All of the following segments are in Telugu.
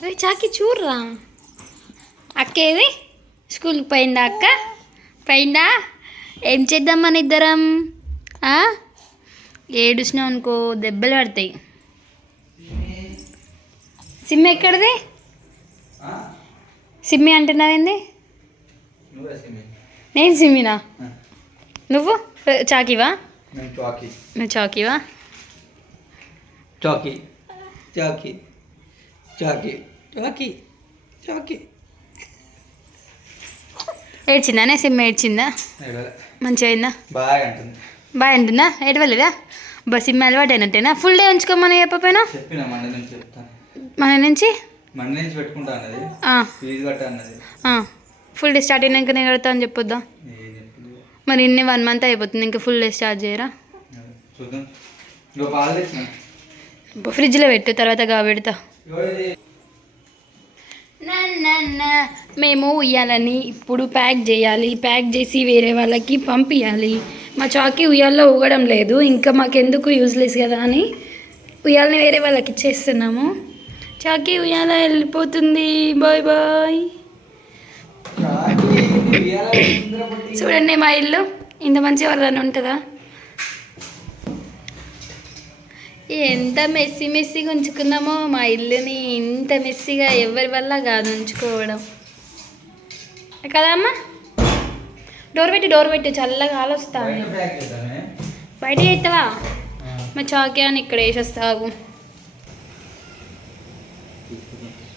అరే చాకి చూడరా అక్క ఏది స్కూల్కి పోయిందా అక్క పోయిందా ఏం చేద్దాం మన ఇద్దరం ఏడుసినావు అనుకో దెబ్బలు పడతాయి సిమ్మి ఎక్కడిది సిమ్మి అంటున్నావేంది నేను సిమ్మినా నువ్వు చాకివా నువ్వు చాకివా చాకీ చాకీ చాకీ చాకీ చాకీ ఏడ్చిందానే సిమ్ ఏడ్చిందా మంచిగా అయిందా బాగా అంటుందా ఏడవలేదా బస్ సిమ్ అలవాటు అయినట్టేనా ఫుల్ డే ఉంచుకోమని చెప్పపోయినా మన నుంచి ఫుల్ డే స్టార్ట్ అయినాక నేను కడతా అని చెప్పొద్దా మరి ఇన్ని 1 month అయిపోతుంది ఇంకా ఫుల్ డే స్టార్ట్ చేయరా ఫ్రిడ్జ్లో పెట్టు తర్వాత పెడతా మేము ఉయ్యాలని ఇప్పుడు ప్యాక్ చేయాలి ప్యాక్ చేసి వేరే వాళ్ళకి పంపించాలి మా చాకి ఉయ్యాల్లో ఊగడం లేదు ఇంకా మాకెందుకు యూజ్లెస్ కదా అని ఉయ్యాలని వేరే వాళ్ళకి ఇచ్చేస్తున్నాము చాకి ఉయ్యాల వెళ్ళిపోతుంది బాయ్ బాయ్ చూడండి మా ఇల్లు ఇంత మంచి వాళ్ళని ఉంటుందా ఎంత మెస్సీగా ఉంచుకున్నామో మా ఇల్లుని ఇంత మెస్సీగా ఎవరి వల్ల కాదు ఉంచుకోవడం కదా అమ్మా డోర్ పెట్టి చల్లగా ఆలోస్తాను బయట అవుతావా మా చాకి అని ఇక్కడ వేసేస్తావు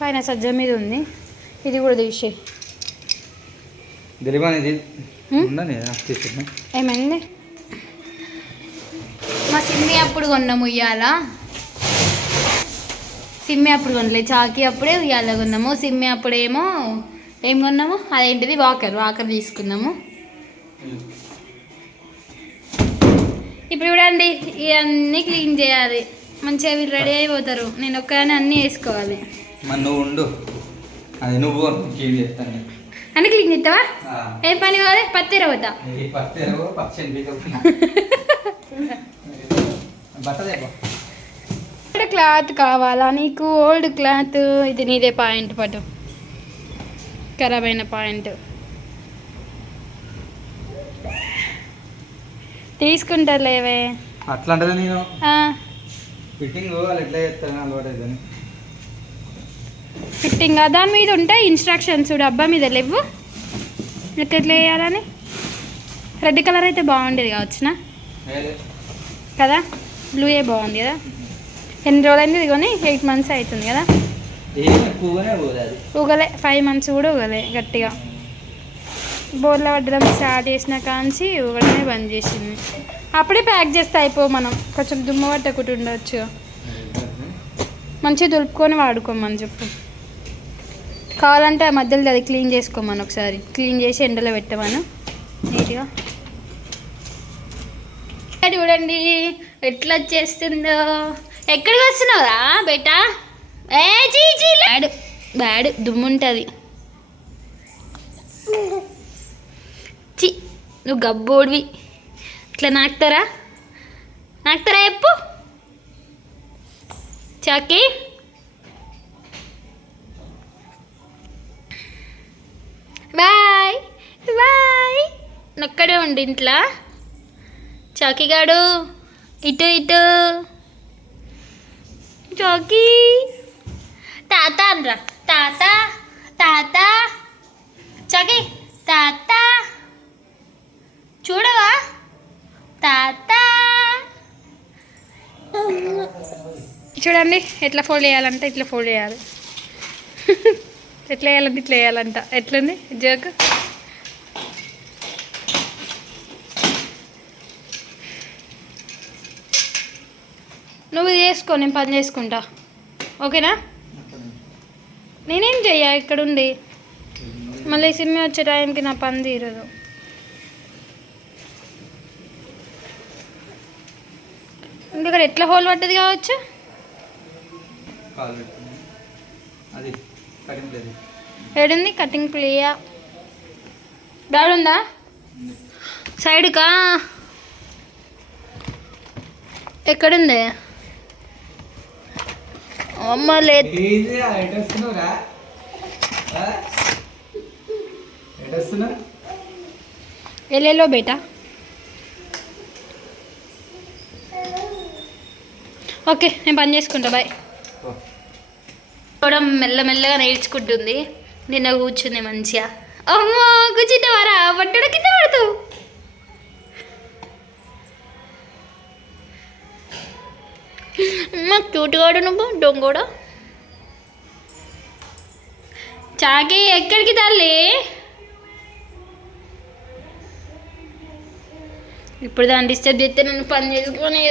పైన సజ్జ మీద ఉంది ఇది కూడా తీసే ఏమైంది మా సిమ్మి అప్పుడు కొన్నాము ఉయ్యాల సిమ్మి అప్పుడు కొనలే చాకి అప్పుడే ఉయ్యాల కొన్నాము సిమ్మి అప్పుడేమో ఏం కొన్నాము అదేంటిది వాకర్ తీసుకున్నాము ఇప్పుడు చూడండి ఇవన్నీ క్లీన్ చేయాలి మంచిగా వీళ్ళు రెడీ అయిపోతారు నేను ఒక్కదాన్ని అన్నీ వేసుకోవాలి అన్నీ క్లీన్ చేస్తావా ఏం పని కావాలి పత్తి పోతా క్లాత్ కావాలా నీకు ఓల్డ్ క్లాత్ ఇది నీదే పాయింట్ పట్టు ఖరాబ్ అయిన పాయింట్ తీసుకుంటారులేవే అట్లా అంటే నేను ఫిట్టింగ్ వాళ్ళు ఎట్లా చేస్తారని అలవాటు ఫిట్టింగ్ దాని మీద ఉంటాయి ఇన్స్ట్రక్షన్స్ డబ్బా మీద లేవు ఎట్లా వేయాలని రెడ్ కలర్ అయితే బాగుండేది కావచ్చునా కదా బ్లూయే బాగుంది కదా ఎన్ని రోజులు అయింది ఇది కొని 8 months అవుతుంది కదా ఊగలే 5 months కూడా ఊగలే గట్టిగా బోర్లో పట్టడం స్టార్ట్ చేసిన కాంచి ఊగడమే బంద్ చేసింది అప్పుడే ప్యాక్ చేస్తే అయిపో మనం కొంచెం దుమ్ము పట్టకుండా ఉండవచ్చు మంచిగా దులుపుకొని వాడుకోమని చెప్పు కావాలంటే ఆ మధ్యలో అది క్లీన్ చేసుకోమని ఒకసారి క్లీన్ చేసి ఎండలో పెట్టమను నీట్గా చూడండి ఎట్లా వచ్చేస్తుందో ఎక్కడికి వస్తున్నావురా బేటా బ్యాడ్ దుమ్ము ఉంటుంది చి నువ్వు గబ్బోడివి ఇట్లా నాకుతారా చెప్పు చాకి బాయ్ బాయ్ నొక్కడే ఉండి ఇంట్లో చాకిగాడు ఇటు చాకి తాత అనరా తాత చాకి తాత చూడవా తాత చూడండి ఎట్లా ఫోల్డ్ చేయాలంటే ఇట్లా ఫోల్డ్ చేయాలి ఎట్లా వేయాలంటే ఇట్లా వేయాలంట ఎట్లుంది జోక్ నువ్వు చేసుకో నేను పని చేసుకుంటా ఓకేనా నేనేం చెయ్యా ఇక్కడుండి మళ్ళీ సిమ్మి వచ్చే టైంకి నా పని తీరదు ఇంకొకటి ఎట్లా హోల్ పట్టదు కావచ్చు ఏడుంది కటింగ్ ప్లేయా బ్యాడ్ ఉందా సైడ్కా ఎక్కడుంది అమ్మ లేదు వెళ్ళేలో బేటా. ఓకే నేను పని చేసుకుంటా, బాయ్. కూడా మెల్లమెల్లగా నేర్చుకుంటుంది. నిన్న కూర్చుంది మంచిగా. అమ్మో కూర్చుంటావారా, పట్టుడు కింద పడుతూ. అమ్మ క్యూట్గాడు నువ్వు డొంగోడ. చాకి ఎక్కడికి తల్లి? ఇప్పుడు దాన్ని డిస్టర్బ్ చేస్తే నన్ను పని చేసుకొని.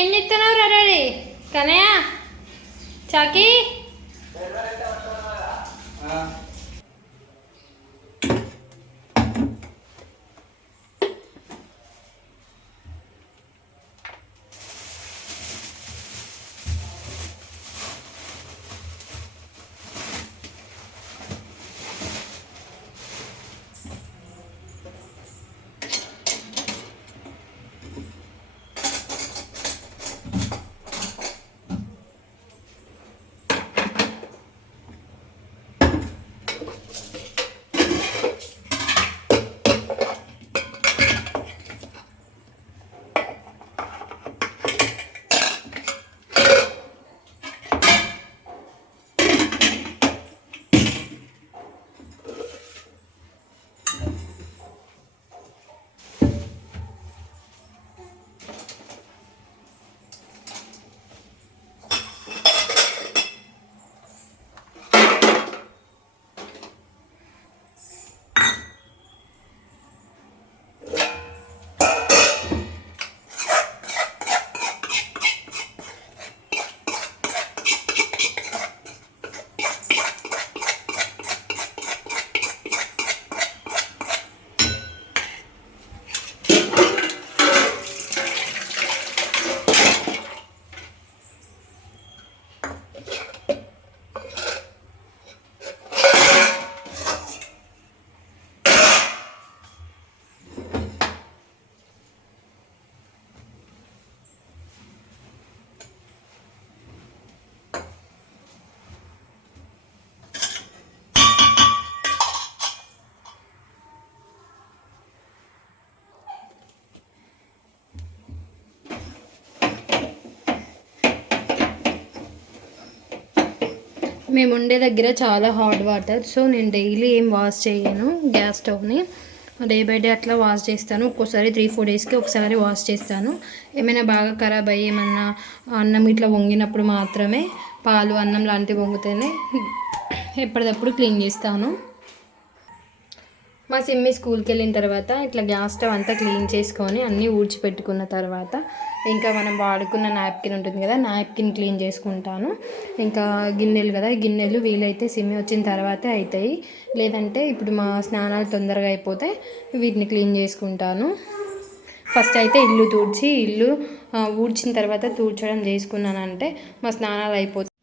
ఏం చెప్తున్నావు రే కనయ్య? చాకి మేము ఉండే దగ్గర చాలా హాట్ వాటర్, సో నేను డైలీ ఏం వాష్ చేయను గ్యాస్ స్టవ్ని. డే బై డే అట్లా వాష్ చేస్తాను. ఒక్కోసారి 3-4 డేస్కి ఒకసారి వాష్ చేస్తాను. ఏమైనా బాగా ఖరాబ్ అయ్యి ఏమన్నా అన్నం ఇట్లా వంగినప్పుడు మాత్రమే, పాలు అన్నం లాంటివి వంగితేనే ఎప్పటికప్పుడు క్లీన్ చేస్తాను. మా సిమ్మి స్కూల్కి వెళ్ళిన తర్వాత ఇట్లా గ్యాస్ స్టవ్ అంతా క్లీన్ చేసుకొని అన్నీ ఊడ్చిపెట్టుకున్న తర్వాత ఇంకా మనం వాడుకున్న నాప్కిన్ ఉంటుంది కదా, నాప్కిన్ క్లీన్ చేసుకుంటాను. ఇంకా గిన్నెలు కదా, గిన్నెలు వీలైతే సిమ్మి వచ్చిన తర్వాతే అవుతాయి, లేదంటే ఇప్పుడు మా స్నానాలు తొందరగా అయిపోతే వీటిని క్లీన్ చేసుకుంటాను. ఫస్ట్ అయితే ఇల్లు ఊడ్చిన తర్వాత చేసుకున్నానంటే మా స్నానాలు అయిపోతాయి.